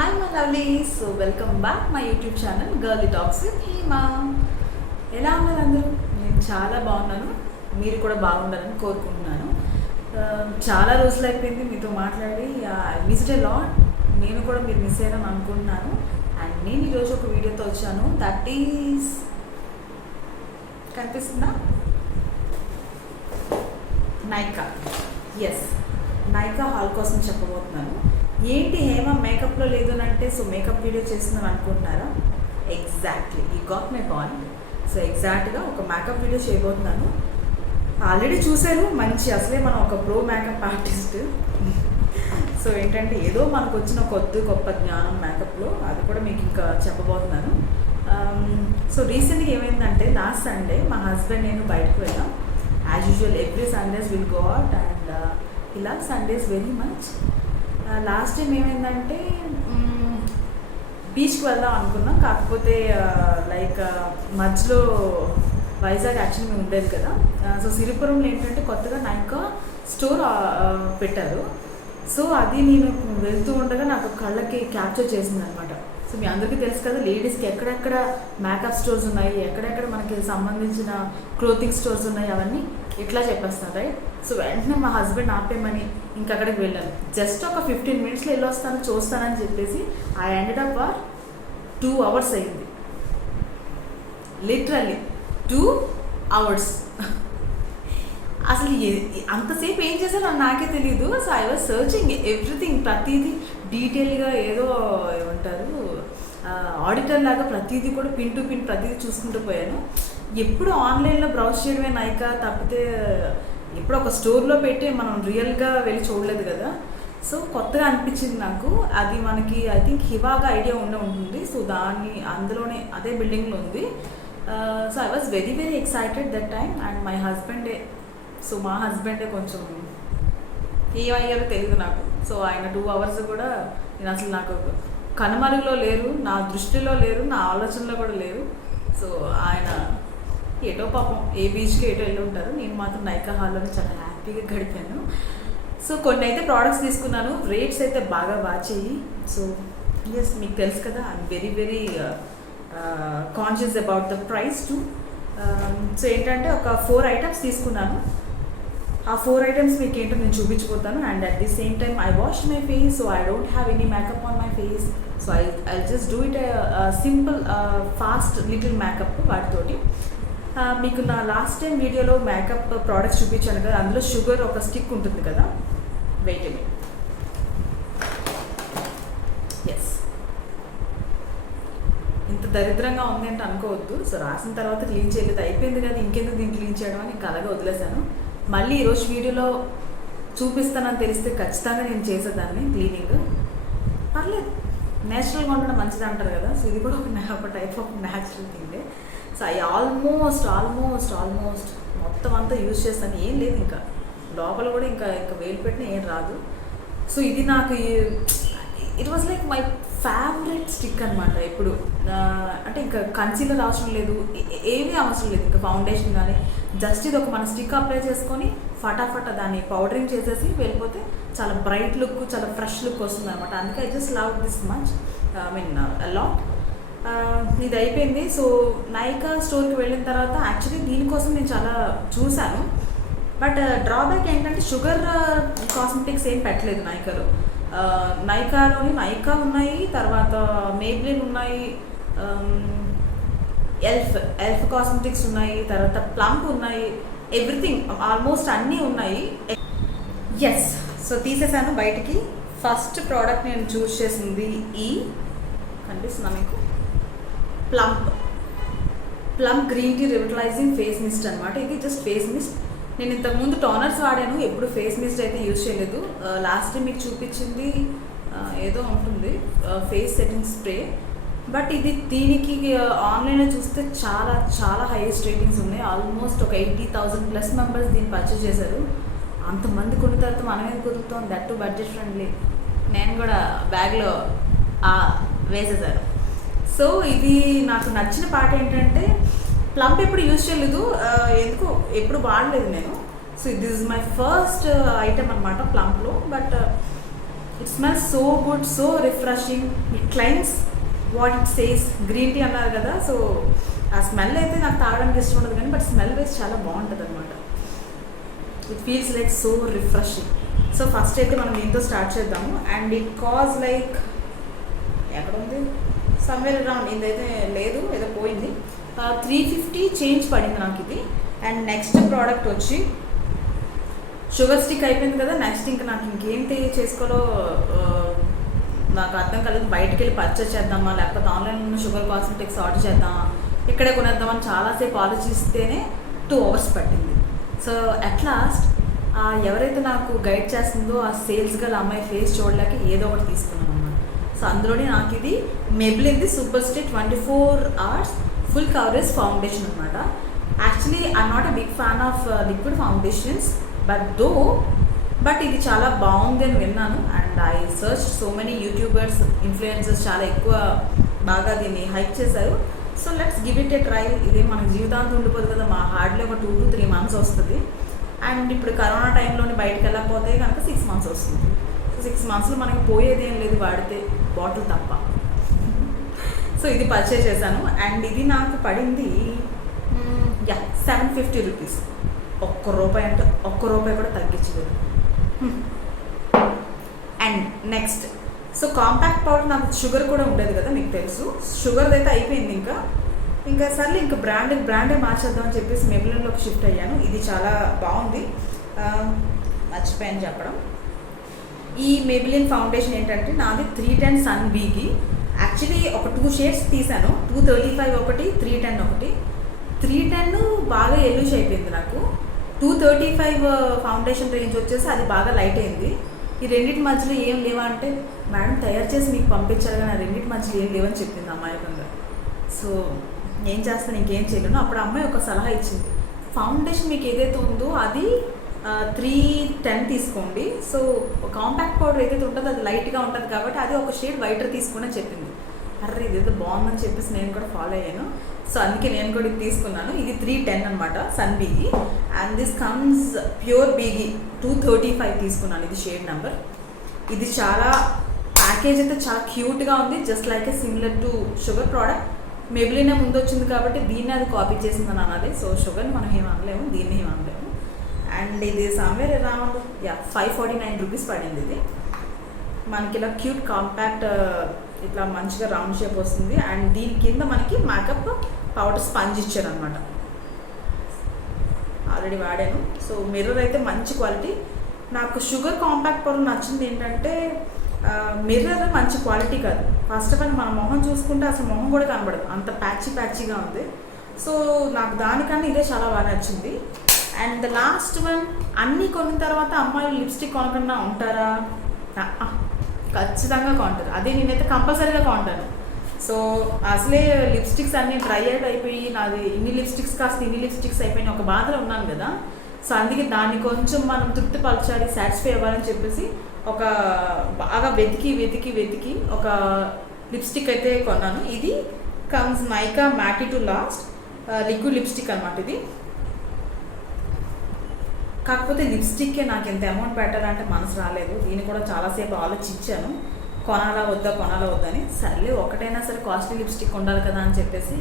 Hi my lovelies, welcome back my YouTube channel girly talks with Hima. ఎలా ఉన్నారు అందరూ? నేను చాలా బాగున్నాను, మీరు కూడా బాగుండాలని కోరుకుంటున్నాను. చాలా రోజులు అయిపోయింది మీతో మాట్లాడి. I missed a lot. నేను కూడా మీరు మిస్ అయ్యారని అనుకుంటున్నాను. అండ్ నేను ఈరోజు ఒక వీడియోతో వచ్చాను. దట్ ఈస్ కనిపిస్తుందా? నైకా. ఎస్, నైకా హాల్ కోసం చెప్పబోతున్నాను. ఏంటి హేమ మేకప్లో లేదు అని అంటే, సో మేకప్ వీడియో చేస్తున్నాను అనుకుంటున్నారా? Exactly, you got my point. So ఎగ్జాక్ట్గా ఒక మేకప్ వీడియో చేయబోతున్నాను. ఆల్రెడీ చూశారు, మంచి అసలే మనం ఒక ప్రో మేకప్ ఆర్టిస్ట్. సో ఏంటంటే ఏదో మనకు వచ్చిన గొప్ప జ్ఞానం మేకప్లో, అది కూడా మీకు ఇంకా చెప్పబోతున్నాను. సో రీసెంట్గా ఏమైందంటే, లాస్ట్ సండే మా హస్బెండ్ నేను బయటకు వెళ్ళాం. As usual every Sundays will go out and he loves Sundays very much. Last time ఏమైందంటే బీచ్కి వెళ్దాం అనుకున్నాం, కాకపోతే లైక్ మధ్యలో వైజాగ్ యాక్చువల్లీ మేము ఉండేది కదా. సో సిరిపురంలో ఏంటంటే కొత్తగా నైకా స్టోర్ పెట్టారు. సో అది నేను వెళ్తూ ఉండగా నాకు కళ్ళకి క్యాప్చర్ చేసింది అనమాట. సో మీ అందరికీ తెలుసు కదా, లేడీస్కి ఎక్కడెక్కడ మేకప్ స్టోర్స్ ఉన్నాయి, ఎక్కడెక్కడ మనకి సంబంధించిన క్లోతింగ్ స్టోర్స్ ఉన్నాయి, అవన్నీ ఇట్లా చెప్పేస్తాను రైట్. సో వెంటనే మా హస్బెండ్ ఆపేమని ఇంకా అక్కడికి వెళ్ళాను. జస్ట్ ఒక 15 మినిట్స్లో వెళ్ళొస్తాను చూస్తానని చెప్పేసి ఐ ఎండెడ్ అప్ 2 hours అయింది. Literally 2 hours. అసలు అంతసేపు ఏం చేశారో నాకే తెలియదు. So I was searching everything, ప్రతిదీ డీటెయిల్గా, ఏదో ఏమంటారు ఆడిటర్ లాగా ప్రతిదీ కూడా పిన్ టు పిన్ ప్రతిదీ చూసుకుంటూ పోయాను. ఎప్పుడు ఆన్లైన్లో బ్రౌజ్ చేయడమే నైకా, తప్పితే ఎప్పుడు ఒక స్టోర్లో పెట్టి మనం రియల్గా వెళ్ళి చూడలేదు కదా. సో కొత్తగా అనిపించింది నాకు. అది మనకి ఐ థింక్ హివాగా ఐడియా ఉంటుంది. సో అందులోనే అదే బిల్డింగ్లో ఉంది. So I was very very excited that time. And my హస్బెండే, సో మా హస్బెండే కొంచెం ఏమయ్యారో తెలియదు నాకు. సో ఆయన 2 hours కూడా నేను అసలు నాకు కనుమరుగులో లేరు, నా దృష్టిలో లేరు, నా ఆలోచనలో కూడా లేరు. సో ఆయన ఎటో పాపం ఏ బీచ్కి ఎటో వెళ్ళి ఉంటారు. నేను మాత్రం నైకా హాల్లో చాలా హ్యాపీగా గడిపాను. సో కొన్ని అయితే ప్రోడక్ట్స్ తీసుకున్నాను, రేట్స్ అయితే బాగా వాచేయి. సో ఎస్, మీకు తెలుసు కదా, I'm very very conscious about the price to. So ఏంటంటే ఒక 4 items తీసుకున్నాను. ఆ 4 items మీకు ఏంటో నేను చూపించిపోతాను. And at the same time I wash my face, so I don't have any makeup on my face. So I just do it simple fast little makeup వాటితోటి. మీకు నా లాస్ట్ టైం వీడియోలో మేకప్ ప్రోడక్ట్స్ చూపించాను కదా, అందులో sugar ఒక stick ఉంటుంది కదా, వెయిట్ మీ. ఎస్, ఇంత దరిద్రంగా ఉంది అంటే అనుకోవద్దు. సో రాసిన తర్వాత క్లీన్ చేయలేదు, అయిపోయింది కదా, ఇంకెందుకు దీన్ని క్లీన్ చేయడం అని ఇంకా అలాగే వదిలేశాను. మళ్ళీ ఈరోజు వీడియోలో చూపిస్తానని తెలిస్తే ఖచ్చితంగా నేను చేసేదాన్ని క్లీనింగ్. పర్లేదు, నేచురల్గా ఉండడం మంచిది అంటారు కదా. సో ఇది కూడా ఒక టైప్ ఆఫ్ న్యాచురల్ థింగే. సో ఐ ఆల్మోస్ట్ మొత్తం అంతా యూజ్ చేస్తాను. ఏం లేదు, ఇంకా లోపల కూడా ఇంకా వేలు పెట్టినా ఏం రాదు. సో ఇది నాకు it was like my favourite stick అనమాట. ఇప్పుడు అంటే ఇంకా కన్సీలర్ అవసరం లేదు, ఏమీ అవసరం లేదు, ఇంకా ఫౌండేషన్ కానీ జస్ట్ ఇది ఒక మన స్టిక్ అప్లై చేసుకొని ఫటాఫట దాన్ని పౌడరింగ్ చేసేసి వెళ్ళిపోతే చాలా బ్రైట్ లుక్, చాలా ఫ్రెష్ లుక్ వస్తుంది అనమాట. అందుకే I just love this much, I mean a lot. ఇది అయిపోయింది. సో నైకా స్టోర్కి వెళ్ళిన తర్వాత యాక్చువల్లీ దీనికోసం నేను చాలా చూశాను. బట్ డ్రాబ్యాక్ ఏంటంటే షుగర్ కాస్మెటిక్స్ ఏం పెట్టలేదు నైకాలో. నైకాలోని నైకా ఉన్నాయి, తర్వాత మేబ్లిన్ ఉన్నాయి, ఎల్ఫ్ కాస్మెటిక్స్ ఉన్నాయి, తర్వాత ప్లంప్ ఉన్నాయి, ఎవ్రీథింగ్ ఆల్మోస్ట్ అన్నీ ఉన్నాయి. ఎస్, సో తీసేసాను బయటికి. ఫస్ట్ ప్రోడక్ట్ నేను చూస్ చేసింది కనిపిస్తుందా మీకు, Plum green tea revitalizing face mist అనమాట. ఇది జస్ట్ ఫేస్ మిస్ట్. నేను ఇంతకుముందు టోనర్స్ వాడాను, ఎప్పుడు ఫేస్ మిస్ట్ అయితే యూజ్ చేయలేదు. లాస్ట్ టైం మీకు చూపించింది ఏదో ఉంటుంది ఫేస్ సెట్టింగ్ స్ప్రే. బట్ దీనికి ఆన్లైన్లో చూస్తే చాలా చాలా హైయెస్ట్ రేటింగ్స్ ఉన్నాయి. ఆల్మోస్ట్ ఒక 80,000+ మెంబర్స్ దీన్ని పర్చేస్ చేశారు. అంతమంది కొన్న తర్వాత మనం ఏం కుదురుతాం, దట్ టు బడ్జెట్ ఫ్రెండ్లీ. నేను కూడా బ్యాగ్లో వేసేసాను. సో ఇది నాకు నచ్చిన పార్ట్ ఏంటంటే, ప్లంప్ ఎప్పుడు యూజ్ చేయలేదు, ఎందుకు ఎప్పుడు వాడలేదు నేను. So this is my first item అనమాట ప్లంప్లో. But it smells so good, so refreshing. It claims what it says. Green tea అన్నారు కదా, సో ఆ స్మెల్ అయితే నాకు తాగడానికి ఇష్టం ఉండదు కానీ బట్ స్మెల్ వైజ్ చాలా బాగుంటుంది అనమాట. It feels like so refreshing. So first అయితే మనం దీంతో స్టార్ట్ చేద్దాము. అండ్ ఇట్ కాజ్ లైక్ ఎక్కడ ఉంది, సమ్వేర్ అరౌండ్, ఇదైతే లేదు, ఏదో పోయింది, 350 చేంజ్ పడింది నాకు ఇది. అండ్ నెక్స్ట్ ప్రోడక్ట్ వచ్చి షుగర్ స్టిక్ అయిపోయింది కదా. నెక్స్ట్ ఇంకా నాకు ఇంకేంటి చేసుకోవాలో నాకు అర్థం కాలేదు. బయటకు వెళ్ళి పర్చేస్ చేద్దామా లేకపోతే ఆన్లైన్ ఉన్న షుగర్ కాస్మెటిక్స్ ఆర్డర్ చేద్దామా, ఇక్కడే కొనేద్దామని చాలాసేపు ఆలోచిస్తేనే 2 hours పట్టింది. సో అట్ లాస్ట్ ఎవరైతే నాకు గైడ్ చేస్తుందో ఆ సేల్స్ గల అమ్మాయి ఫేస్ చూడలేక ఏదో ఒకటి తీసుకున్నాను అన్నమాట. సో అందులోనే నాకు ఇది మెబ్లిన్ది super stay 24 hours full coverage foundation అనమాట. Actually I'm not a big fan of liquid foundations but ఇది చాలా బాగుంది అని విన్నాను. And I search so many YouTubers, influencers చాలా ఎక్కువ బాగా దీన్ని హైక్ చేశారు. So let's give it a try. ఇదే మనకు జీవితాంతం ఉండిపోదు కదా, మా హార్డ్లీ ఒక 2 to 3 months వస్తుంది. అండ్ ఇప్పుడు కరోనా టైంలోనే బయటకు వెళ్ళకపోతే కనుక 6 months వస్తుంది. సో 6 monthsలో మనకి పోయేది ఏం లేదు వాడితే, బాటిల్ తప్ప. సో ఇది పర్చేస్ చేశాను. అండ్ ఇది నాకు పడింది 750 rupees. ₹1 అంటే ₹1 కూడా తగ్గించలేదు. And next, so compact powder నాకు షుగర్ కూడా ఉండేది కదా, మీకు తెలుసు. షుగర్ది అయితే అయిపోయింది. ఇంకా సర్లే ఇంకా బ్రాండే మార్చేద్దామని చెప్పేసి మెబ్లిన్లోకి షిఫ్ట్ అయ్యాను. ఇది చాలా బాగుంది. మర్చిపోయాను చెప్పడం. ఈ మెబ్లిన్ ఫౌండేషన్ ఏంటంటే నాది 310 సన్ బీకి. యాక్చువల్లీ ఒక 2 shades తీసాను, 235 ఒకటి, 310 ఒకటి. 310 బాగా ఎల్లుష్ అయిపోయింది నాకు. 235 ఫౌండేషన్ రేంజ్ వచ్చేసి అది బాగా లైట్ అయింది. ఈ రెండింటి మధ్యలో ఏం లేవా అంటే, మేడం తయారు చేసి మీకు పంపించారు కానీ ఆ రెండింటి మధ్యలో ఏం లేవని చెప్పింది అమ్మాయికంగా. సో ఏం చేస్తాను, ఇంకేం చేయలేను. అప్పుడు అమ్మాయి ఒక సలహా ఇచ్చింది, ఫౌండేషన్ మీకు ఏదైతే ఉందో అది 310 తీసుకోండి. సో కాంపాక్ట్ పౌడర్ ఏదైతే ఉంటుందో అది లైట్గా ఉంటుంది కాబట్టి అది ఒక షేడ్ వైటర్ తీసుకోండి అని చెప్పింది. అర్రే ఇదేదో బాగుందని చెప్పేసి నేను కూడా ఫాలో అయ్యాను. సో అందుకే నేను కూడా ఇది తీసుకున్నాను. ఇది 310 అనమాట sun beige. And this comes pure beige 235 తీసుకున్నాను. ఇది షేడ్ నెంబర్. ఇది చాలా ప్యాకేజ్ అయితే చాలా క్యూట్గా ఉంది, just like a similar to Sugar product. మెబ్లినే ముందు వచ్చింది కాబట్టి దీన్ని అది కాపీ చేసిందని అనాలి. సో షుగర్ని మనం ఏం అనలేము, దీన్ని ఏం అనలేము. అండ్ ఇది సమ్వేర్ అరౌండ్ 549 rupees పడింది. ఇది మనకి ఇలా క్యూట్ కాంపాక్ట్, ఇట్లా మంచిగా రౌండ్ షేప్ వస్తుంది. అండ్ దీని కింద మనకి మేకప్ పౌడర్ స్పంజ్ ఇచ్చారు అనమాట. ఆల్రెడీ వాడాను. సో మిర్రర్ అయితే మంచి క్వాలిటీ. నాకు షుగర్ కాంపాక్ట్ పౌడర్ నచ్చింది ఏంటంటే మిర్రర్ మంచి క్వాలిటీ కాదు. ఫస్ట్ ఆఫ్ ఆల్ మన మొహం చూసుకుంటే అసలు మొహం కూడా కనబడదు, అంత ప్యాచీగా ఉంది. సో నాకు దానికన్నా ఇదే చాలా బాగా నచ్చింది. అండ్ ద లాస్ట్ వన్, అన్నీ కొన్న తర్వాత అమ్మాయిలు లిప్స్టిక్ కొనకుండా ఉంటారా? ఖచ్చితంగా కొంటారు. అదే నేనైతే కంపల్సరీగా కొంటాను. సో అసలే లిప్స్టిక్స్ అన్నీ డ్రై అవుట్ అయిపోయి నాది ఇన్ని లిప్స్టిక్స్ కాస్త ఇన్ని లిప్స్టిక్స్ అయిపోయినాయి ఒక బాధలో ఉన్నాను కదా. సో అందుకే దాన్ని కొంచెం మనం తృప్తిపరచాలి, సాటిస్ఫై అవ్వాలని చెప్పేసి ఒక బాగా వెతికి ఒక లిప్స్టిక్ అయితే కొన్నాను. ఇది comes Nykaa మ్యాటీ to last liquid lipstick అనమాట. ఇది కాకపోతే లిప్స్టిక్కే నాకు ఎంత అమౌంట్ పెట్టాలంటే మనసు రాలేదు. దీన్ని కూడా చాలాసేపు ఆలోచించాను, కొనాలా వద్దా అని. సర్లే ఒకటైనా సరే కాస్ట్లీ లిప్స్టిక్ ఉండాలి కదా అని చెప్పేసి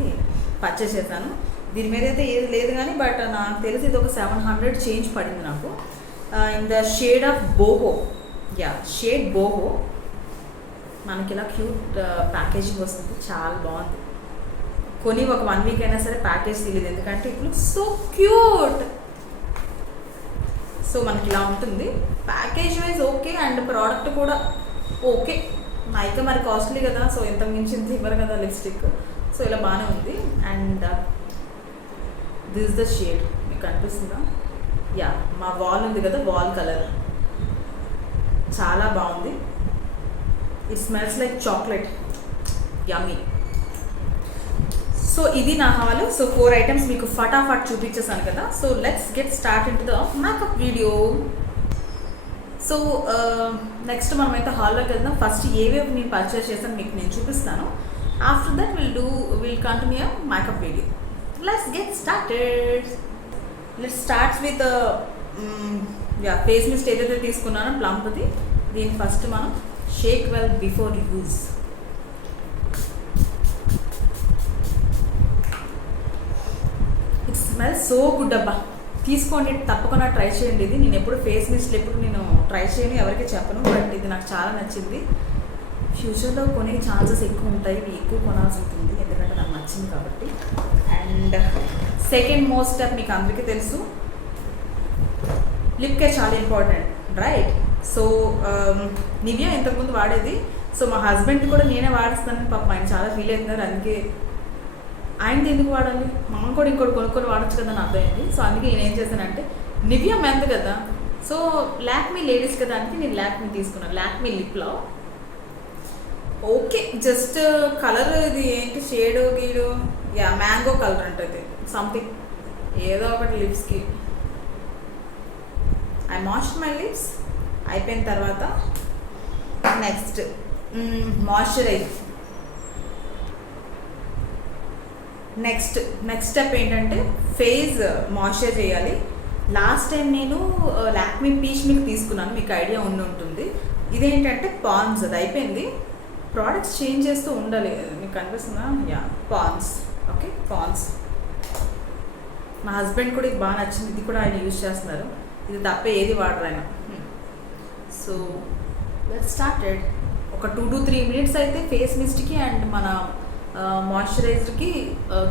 పర్చేస్ చేశాను. దీని మీద అయితే ఏది లేదు కానీ బట్ నాకు తెలిసి ఇది ఒక 700 చేంజ్ పడింది నాకు. In the shade of boho, shade boho. మనకి ఇలా క్యూట్ ప్యాకేజింగ్ వస్తుంది, చాలా బాగుంది. కొని ఒక 1 week అయినా సరే ప్యాకేజ్ తెలియదు, ఎందుకంటే ఇప్పుడు సో క్యూట్. సో మనకి ఇలా ఉంటుంది package wise okay. And product కూడా ఓకే. నైకా మరి కాస్ట్లీ కదా, సో ఇంత మించింది ఇవ్వరు కదా లిప్స్టిక్. సో ఇలా బాగానే ఉంది. అండ్ దిస్ ద షేడ్, మీకు కనిపిస్తుందా? మా వాల్ ఉంది కదా, వాల్ కలర్ చాలా బాగుంది. It smells like chocolate, yummy. So ఇది నా హాల్. సో 4 items మీకు ఫటాఫట్ చూపించేసాను కదా. So let's get start in to the makeup video. So next మనమైతే హాల్లోకి వెళ్దాం. ఫస్ట్ ఏవేవి నేను పర్చేస్ చేస్తాను మీకు నేను చూపిస్తాను. After that will continue makeup video. Let's get started. Let's starts with face mist ఏదైతే తీసుకున్నానో ప్లంప్ది. దీన్ని ఫస్ట్ మనం shake well before use. It smells so good అబ్బా. తీసుకోండి, తప్పకుండా ట్రై చేయండి. ఇది నేను ఎప్పుడు ఫేస్ మిస్ట్లు ఎప్పుడు నేను ట్రై చేయను, ఎవరికి చెప్పను, బట్ ఇది నాకు చాలా నచ్చింది. ఫ్యూచర్లో కొనే ఛాన్సెస్ ఎక్కువ ఉంటాయి, ఇవి ఎక్కువ కొనాల్సి ఉంటుంది ఎందుకంటే నాకు నచ్చింది కాబట్టి. అండ్ సెకండ్ మోస్ట్ స్టెప్ మీకు అందరికీ తెలుసు, లిప్ కేర్ చాలా ఇంపార్టెంట్, రైట్? సో నివియా ఇంతకుముందు వాడేది, సో మా హస్బెండ్ కూడా నేనే వాడిస్తానని పాపం ఆయన చాలా ఫీల్ అవుతున్నారు. అందుకే ఆయనది ఎందుకు వాడాలి, మనం కూడా ఇంకోటి కొనుక్కొని వాడచ్చు కదా అని అర్థమైంది. సో అందుకే నేను ఏం చేశానంటే, నివియా మెంత్ కదా, సో లాక్మీ లేడీస్ కదా అంటే నేను లాక్మీ తీసుకున్నాను, లాక్మీ లిప్లో. ఓకే, జస్ట్ కలర్ ఇది ఏంటి షేడు గీడు, యా మ్యాంగో కలర్ ఉంటుంది సంథింగ్, ఏదో ఒకటి లిప్స్కి. I wash my lips. అయిపోయిన తర్వాత నెక్స్ట్ మాయిశ్చరైజ్. నెక్స్ట్ స్టెప్ ఏంటంటే ఫేస్ మాయిశ్చర్ చేయాలి. లాస్ట్ టైం నేను లాక్మీ పీచ్ మిల్క్ తీసుకున్నాను, మీకు ఐడియా ఉంటుంది. ఇదేంటంటే పాండ్స్, అది అయిపోయింది. ప్రోడక్ట్స్ చేంజ్ చేస్తూ ఉండాలి, మీకు కనిపిస్తుందా? Yeah Pond's. Okay, Pond's. మా హస్బెండ్ కూడా ఇది బాగా నచ్చింది, ఇది కూడా ఆయన యూజ్ చేస్తున్నారు. ఇది తప్ప ఏది వాడరు ఆయన. So let's started. ఒక 2 to 3 minutes అయితే ఫేస్ మిస్ట్కి అండ్ మన మాయిశ్చరైజర్కి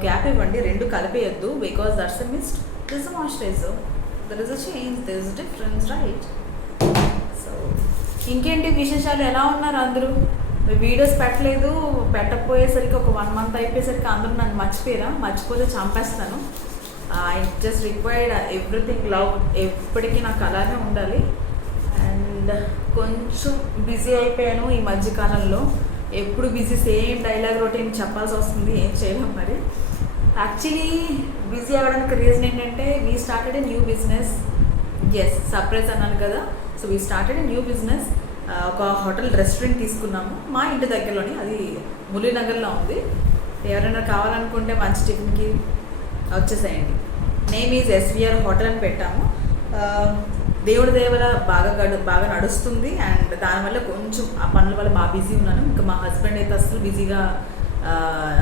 గ్యాప్ ఇవ్వండి, రెండు కలిపేయద్దు. Because that's a mist, this a moisturizer, there is a change, there is a difference, right? So ఇంకేంటి విశేషాలు, ఎలా ఉన్నారు అందరూ? వీడియోస్ పెట్టలేదు, పెట్టకపోయేసరికి ఒక 1 month అయిపోయేసరికి అందరూ నన్ను మర్చిపోతే చంపేస్తాను. I just required everything love, ఎప్పటికీ నాకు అలానే ఉండాలి. అండ్ కొంచెం బిజీ అయిపోయాను ఈ మధ్యకాలంలో, ఎప్పుడు బిజీ, సేమ్ డైలాగ్ రొటీన్ చెప్పాల్సి వస్తుంది, ఏం చేయలేం మరి. యాక్చువల్లీ బిజీ అవ్వడానికి రీజన్ ఏంటంటే, we started a new business. Yes, surprise అన్నాను కదా. So we started a new business. ఒక హోటల్ రెస్టారెంట్ తీసుకున్నాము మా ఇంటి దగ్గరలోని, అది మురళీనగర్లో ఉంది. ఎవరైనా కావాలనుకుంటే మంచి టిఫిన్కి వచ్చేసేయండి. నేమ్ ఈజ్ ఎస్విఆర్ హోటల్ అని పెట్టాము. దేవుడి దేవల బాగా నడుస్తుంది. అండ్ దానివల్ల కొంచెం ఆ పనుల వల్ల బాగా బిజీ ఉన్నాను. ఇంకా మా హస్బెండ్ అయితే అసలు బిజీగా,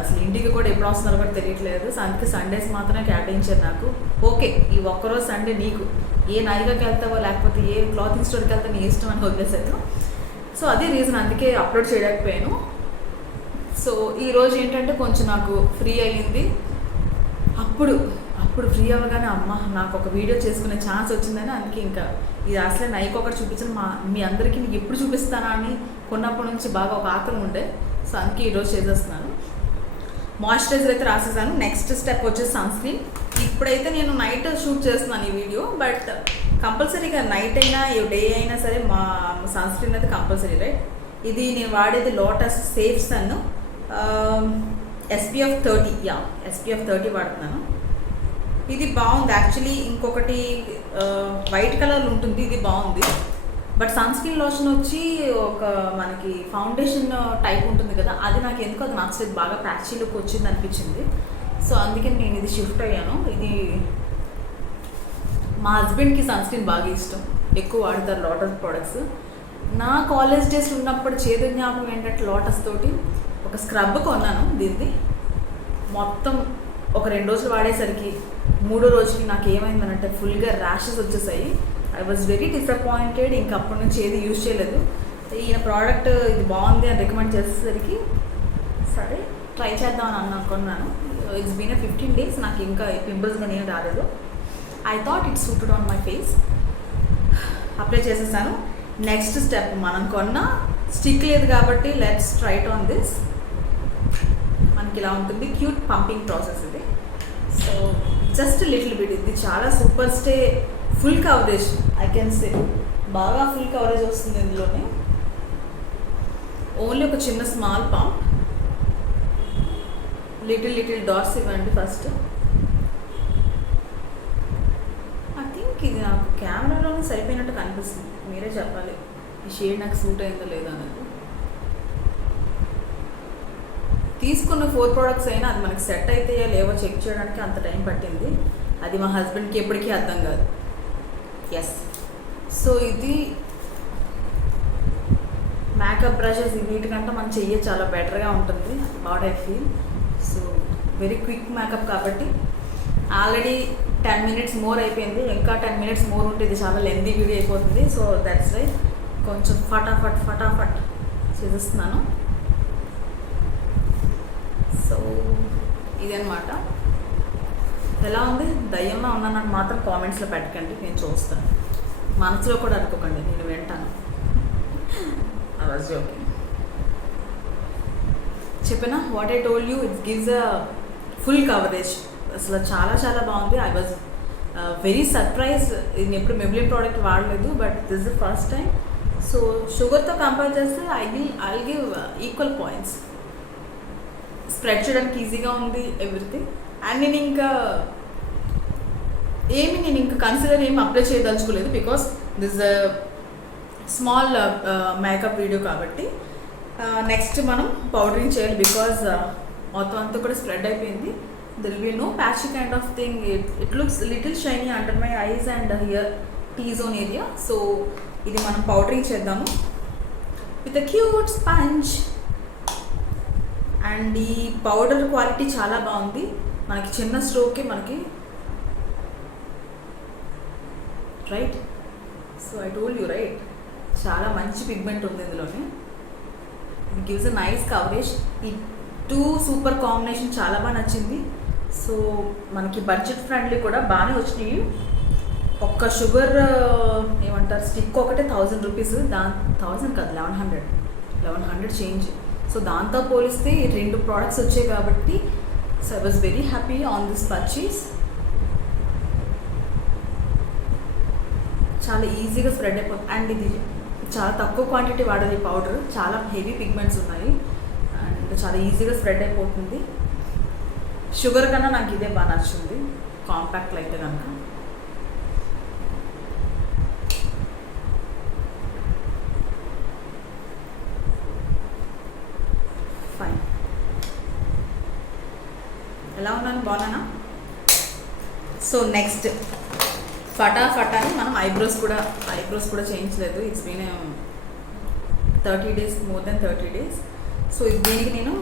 అసలు ఇంటికి కూడా ఎప్పుడు వస్తున్నారో కూడా తెలియట్లేదు. సో అందుకే సండేస్ మాత్రమే కేటాయించారు నాకు. ఓకే, ఈ ఒక్కరోజు సండే నీకు ఏ నైగాకి వెళ్తావో లేకపోతే ఏ క్లాతింగ్ స్టోర్కి వెళ్తావో నీ ఇష్టం అని వదిలేసాను. సో అదే రీజన్, అందుకే అప్లోడ్ చేయలేకపోయాను. సో ఈరోజు ఏంటంటే కొంచెం నాకు ఫ్రీ అయ్యింది. అప్పుడు ఫ్రీ అవ్వగానే అమ్మ నాకు ఒక వీడియో చేసుకునే ఛాన్స్ వచ్చిందని, అందుకే ఇంకా ఇది అసలే నైక్ ఒకటి చూపించను, మీ అందరికీ నీకు ఎప్పుడు చూపిస్తానా అని కొన్నప్పటి నుంచి బాగా ఒక ఆకలి ఉండే. సో అందుకే ఈరోజు చేసేస్తున్నాను. మాయిశ్చరైజర్ అయితే రాసేసాను. నెక్స్ట్ స్టెప్ వచ్చేసి సన్ స్క్రీన్. ఇప్పుడైతే నేను నైట్ షూట్ చేస్తున్నాను ఈ వీడియో, బట్ కంపల్సరీగా నైట్ అయినా డే అయినా సరే మా సన్ స్క్రీన్ అయితే కంపల్సరీ, రైట్? ఇది నేను వాడేది Lotus safe sun SPF 30. Yeah, SPF 30 వాడుతున్నాను. ఇది బాగుంది యాక్చువల్లీ. ఇంకొకటి వైట్ కలర్ ఉంటుంది, ఇది బాగుంది. బట్ సన్ స్క్రీన్ లోషన్ వచ్చి ఒక మనకి ఫౌండేషన్ టైప్ ఉంటుంది కదా, అది నాకు ఎందుకు అది నచ్చలేదు, బాగా ప్యాచీ లుక్ వచ్చింది అనిపించింది. సో అందుకని నేను ఇది షిఫ్ట్ అయ్యాను. ఇది మా హస్బెండ్కి సన్ స్క్రీన్ బాగా ఇష్టం, ఎక్కువ వాడతారు లోటస్ ప్రోడక్ట్స్. నా కాలేజ్ డేస్ ఉన్నప్పుడు చేదు జ్ఞాపకం ఏంటంటే లోటస్ తోటి ఒక స్క్రబ్ కొన్నాను. దీన్ని మొత్తం ఒక 2 రోజులు వాడేసరికి 3వ రోజుకి నాకు ఏమైందనంటే ఫుల్గా ర్యాషెస్ వచ్చేసాయి. I was very disappointed. ఇంక అప్పటి నుంచి ఏది యూజ్ చేయలేదు. ఈయన ప్రోడక్ట్ ఇది బాగుంది అని రికమెండ్ చేసేసరికి సరే ట్రై చేద్దామని అనుకున్నాను. ఇట్స్ బీన్ 15 days, నాకు ఇంకా పింపుల్స్ కానీ ఏం రాలేదు. I thought it suited on my face. Apply చేసేసాను. నెక్స్ట్ స్టెప్, మనం కొన్న స్టిక్ లేదు కాబట్టి let's try it on this. మనకి ఇలా ఉంటుంది, క్యూట్ పంపింగ్ ప్రాసెస్ ఇది. సో జస్ట్ లిటిల్ బిట్, ఇది చాలా super stay, full coverage, I can say బాగా ఫుల్ కవరేజ్ వస్తుంది ఇందులోనే. ఓన్లీ ఒక చిన్న స్మాల్ పంప్, లిటిల్ డాట్స్ ఇవ్వండి ఫస్ట్. ఐ థింక్ ఇది నాకు కెమెరాలోనే సరిపోయినట్టు కనిపిస్తుంది, మీరే చెప్పాలి ఈ షేడ్ నాకు సూట్ అయిందో లేదా అనేది. తీసుకున్న 4 products అయినా అది మనకి సెట్ అయితే లేవో చెక్ చేయడానికి అంత టైం పట్టింది. అది మా హస్బెండ్కి ఎప్పటికీ అర్థం కాదు. ఎస్, సో ఇది మేకప్ బ్రషెస్ వీటికంటే మనం చెయ్యి చాలా బెటర్గా ఉంటుంది what I feel. So very quick makeup కాబట్టి ఆల్రెడీ 10 minutes మోర్ అయిపోయింది. ఇంకా 10 minutes మోర్ ఉంటే ఇది చాలా లెందీ వీడియో అయిపోతుంది. సో దట్స్ వై కొంచెం ఫటాఫట్ చేసేస్తున్నాను. సో ఇదన్నమాట. ఎలా ఉంది? దయ్యంలో ఉన్నానని మాత్రం కామెంట్స్లో పెట్టకండి, నేను చూస్తాను. మనసులో కూడా అనుకోకండి, నేను వింటాను. ఓకే చెప్పినా what I told you, it gives a full coverage. అసలు చాలా బాగుంది. I was very surprise. నేను ఎప్పుడు మెబ్లిన్ ప్రోడక్ట్ వాడలేదు, but this the first time. So షుగర్తో కంపేర్ చేస్తే I give equal points. Spread చేయడానికి ఈజీగా ఉంది ఎవ్రీథింగ్. అండ్ నేను ఇంకా కన్సిడర్ ఏమి అప్లై చేయదలుచుకోలేదు, because this small makeup video కాబట్టి. నెక్స్ట్ మనం పౌడరింగ్ చేయాలి, బికాజ్ మొత్తం అంతా కూడా స్ప్రెడ్ అయిపోయింది. there will be no patchy kind of thing. It looks little shiny under my eyes and here T-zone area. So ఇది మనం పౌడరింగ్ చేద్దాము with a cute sponge. And ఈ పౌడర్ క్వాలిటీ చాలా బాగుంది. మనకి చిన్న స్ట్రోక్కి మనకి right. So I told you right, చాలా మంచి పిగ్మెంట్ ఉంది ఇందులోనే. It gives a nice coverage. ఈ 2 సూపర్ కాంబినేషన్ చాలా బాగా నచ్చింది. సో మనకి బడ్జెట్ ఫ్రెండ్లీ కూడా బాగానే వచ్చినాయి. ఒక్క షుగర్ ఏమంటారు స్టిక్ ఒకటే 1000 రూపీస్. 1000 కాదు, 1100 చేంజ్. సో దాంతో పోలిస్తే 2 ప్రోడక్ట్స్ వచ్చాయి కాబట్టి so I was very happy on this purchase. చాలా ఈజీగా స్ప్రెడ్ అయిపోతుంది. అండ్ ఇది చాలా తక్కువ క్వాంటిటీ వాడాలి పౌడర్. చాలా హెవీ పిగ్మెంట్స్ ఉన్నాయి అండ్ చాలా ఈజీగా స్ప్రెడ్ అయిపోతుంది. షుగర్ కన్నా నాకు ఇదే బాగా నచ్చింది, కాంపాక్ట్లో అయితే కనుక. ఫైన్. ఎలా ఉన్నాను? బాగున్నానా? సో నెక్స్ట్ ఫటాని మనం ఐబ్రోస్ కూడా చేయించలేదు. It's been 30 days, more than 30 days. So దీనికి నేను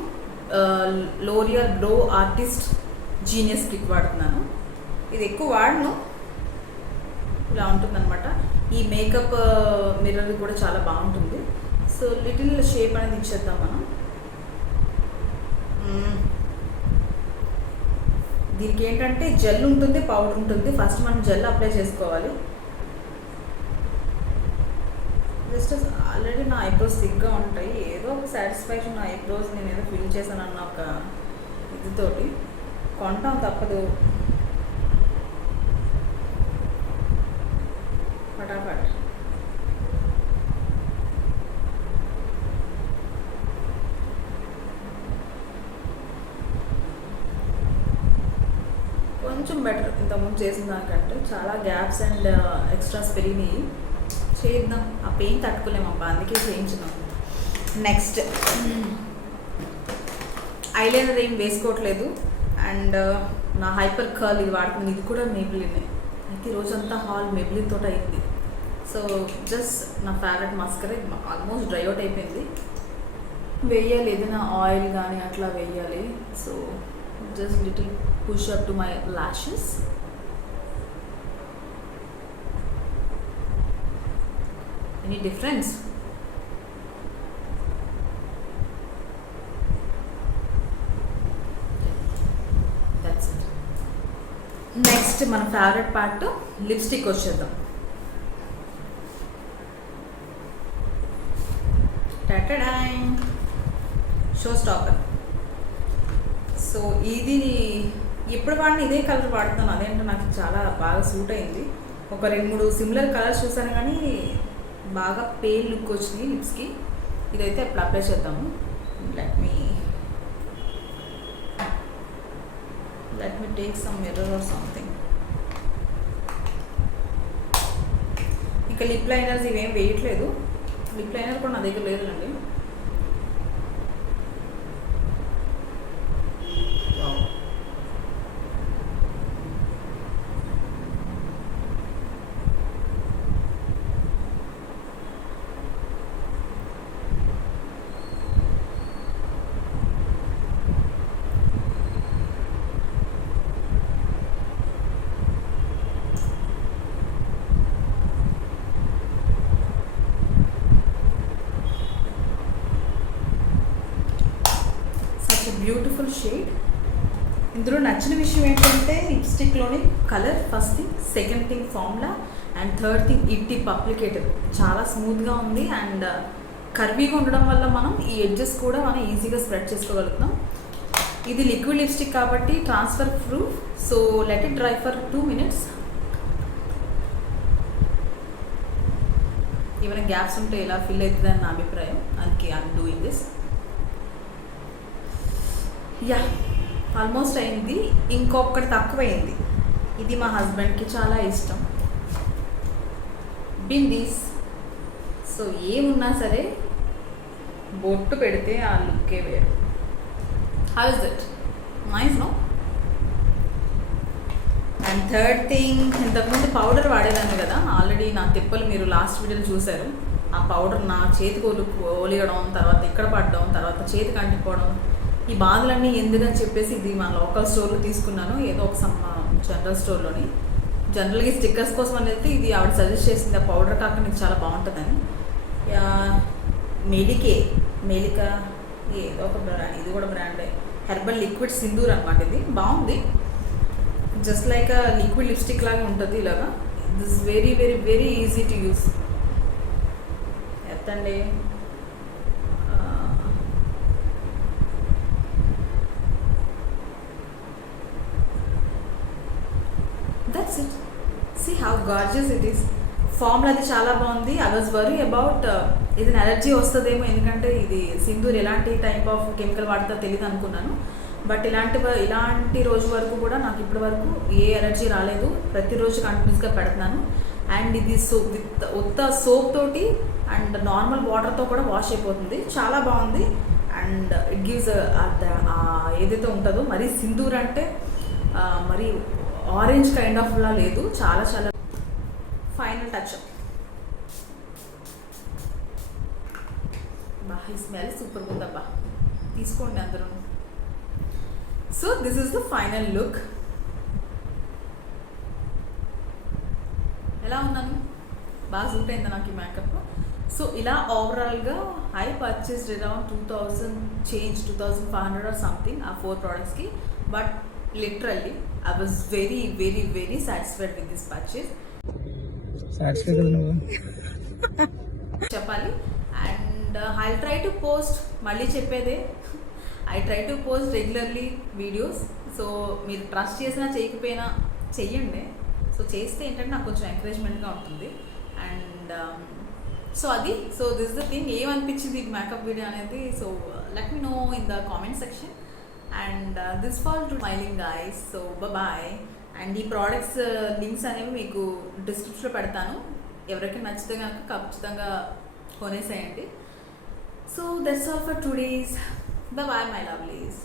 L'Oreal brow artist genius kit వాడుతున్నాను. ఇది ఎక్కువ వాడను, ఇలా ఉంటుందన్నమాట. ఈ మేకప్ మిర్రర్ కూడా చాలా బాగుంటుంది. సో లిటిల్ షేప్ అనేది ఇచ్చేద్దాం మనం. దీనికి ఏంటంటే జెల్ ఉంటుంది, పౌడర్ ఉంటుంది. ఫస్ట్ మనం జెల్ అప్లై చేసుకోవాలి. జస్ట్ ఆల్రెడీ నా ఐబ్రోస్ థిక్గా ఉంటాయి, ఏదో ఒక సాటిస్ఫాక్షన్. నా ఐబ్రోస్ నేను ఏదో ఫిల్ చేశానన్న ఒక ఇదితోటి కొంటాం, తప్పదు. ఫటాఫట్. కొంచెం బెటర్ ఇంతకుముందు చేసిన దానికంటే. చాలా గ్యాప్స్ అండ్ ఎక్స్ట్రాస్ పెరిగినాయి. చేద్దాం, ఆ పెయిన్ తట్టుకోలేము అబ్బా, అందుకే చేయించినాం. నెక్స్ట్ ఐలైనర్ ఏం వేసుకోవట్లేదు. అండ్ నా హైపర్ కర్ల్ ఇది వాడుతుంది. ఇది కూడా మెబ్లిన్. అయితే రోజంతా హాల్ మెబ్లిన్ తోట అయింది. సో జస్ట్ నా favourite mascara almost dry out అయిపోయింది. వేయాలి ఏదైనా ఆయిల్ కానీ అట్లా వేయాలి. So just little push up to my lashes. Any difference? That's it. Next మన ఫేవరెట్ పార్ట్ లిప్స్టిక్ వచ్చేద్దాం. టటడాయ్ షో స్టాపర్. సో ఇది ఎప్పుడు వాడిన ఇదే కలర్ వాడుతాను. అదేంటో నాకు చాలా బాగా సూట్ అయింది. ఒక 2-3 సిమిలర్ కలర్స్ చూసాను కానీ బాగా పేల్ లుక్ వచ్చినాయి లిప్స్కి. ఇదైతే అప్పుడు అప్లై చేద్దాము. Let me take some mirror or something. ఇంకా లిప్ లైనర్స్ ఇవేం వేయట్లేదు. లిప్ లైనర్ కూడా నా దగ్గర లేదండి. Beautiful shade. ఇందులో నచ్చిన విషయం ఏంటంటే లిప్స్టిక్లోని colour first thing, second thing formula, and third thing ఈ టిప్ అప్లికేటర్ చాలా స్మూత్గా ఉంది. అండ్ కర్వీగా ఉండడం వల్ల మనం ఈ ఎడ్జెస్ కూడా మనం ఈజీగా స్ప్రెడ్ చేసుకోగలుగుతాం. ఇది లిక్విడ్ లిప్స్టిక్ కాబట్టి transfer proof. So let it dry for 2 minutes. ఏమైనా గ్యాప్స్ ఉంటే ఇలా ఫిల్ అవుతుందని నా అభిప్రాయం, అందుకే I'm doing this. Yeah, almost అయింది. ఇంకొకటి తక్కువైంది. ఇది మా హస్బెండ్కి చాలా ఇష్టం, బిందీస్. సో ఏమున్నా సరే బొట్టు పెడితే ఆ లుక్కే వేరు. How is that? Nice no? And third thing, ఇంతకుముందు పౌడర్ వాడేదాన్ని కదా ఆల్రెడీ. నా తిప్పలు మీరు లాస్ట్ వీడియోలో చూశారు. ఆ పౌడర్ నా చేతికి ఒలియడం, తర్వాత ఇక్కడ పడడం, తర్వాత చేతికి అంటిపోవడం, ఈ బాధలన్నీ ఎందుకని చెప్పేసి ఇది మా లోకల్ స్టోర్లో తీసుకున్నాను, ఏదో ఒక జనరల్ స్టోర్లోని. జనరల్గా స్టిక్కర్స్ కోసం అనేది ఇది ఆవిడ సజెస్ట్ చేసింది, ఆ పౌడర్ కాకుండా ఇది చాలా బాగుంటుందని. మెలికా ఏదో ఒక బ్రాండ్, ఇది కూడా బ్రాండే. హెర్బల్ లిక్విడ్ సింధూర్ అనమాట. ఇది బాగుంది, జస్ట్ లైక్ లిక్విడ్ లిప్స్టిక్ లాగా ఉంటుంది ఇలాగా. This very very very easy to use. ఎత్తండి. That's it. See how gorgeous it is. Formula అది చాలా బాగుంది. ఐ వాజ్ వరీ అబౌట్ ఇది ఎలర్జీ వస్తుందేమో, ఎందుకంటే ఇది సింధూర్ ఎలాంటి టైప్ ఆఫ్ కెమికల్ వాడుతుందో తెలియదు అనుకున్నాను. బట్ ఇలాంటి రోజు వరకు కూడా నాకు ఇప్పటి వరకు ఏ ఎలర్జీ రాలేదు. ప్రతిరోజు కంటిన్యూస్గా పెడుతున్నాను. అండ్ ఇది ఉత్త సోప్ తోటి అండ్ నార్మల్ వాటర్తో కూడా వాష్ అయిపోతుంది. చాలా బాగుంది. అండ్ ఇట్ గివ్స్ ఏదైతే ఉంటుందో, మరి సింధూర్ అంటే మరి ఆరెంజ్ కైండ్ ఆఫ్ లా లేదు, చాలా చాలా ఫైనల్ టచ్. బా, ఈ స్మెల్ సూపర్ ఉందబ్బా, తీసుకోండి అందరూ. So this is the final look. ఎలా ఉన్నాను? బాగా సూట్ అయిందా నాకు ఈ మేకప్? సో ఇలా ఓవరాల్గా I purchased around 2000 change, 2500 or something ఆ 4 ప్రోడక్ట్స్కి. But literally I was very very very satisfied with this purchase. చెప్పాలి. And I try to post, మళ్ళీ చెప్పేదే, I try to post regularly videos. So మీరు trust చేసినా చేయకపోయినా చెయ్యండి. సో చేస్తే ఏంటంటే నాకు కొంచెం ఎంకరేజ్మెంట్గా ఉంటుంది. And so this the thing. ఏమనిపించింది ఈ మేకప్ వీడియో అనేది? So let me know in the comment section. And this fall to smiling guys. So bye. And ఈ ప్రోడక్ట్స్ లింక్స్ అనేవి మీకు డిస్క్రిప్షన్లో పెడతాను. ఎవరికైనా నచ్చితే కనుక ఖచ్చితంగా కొనేసేయండి. So that's all for today's. Bye bye my lovelies.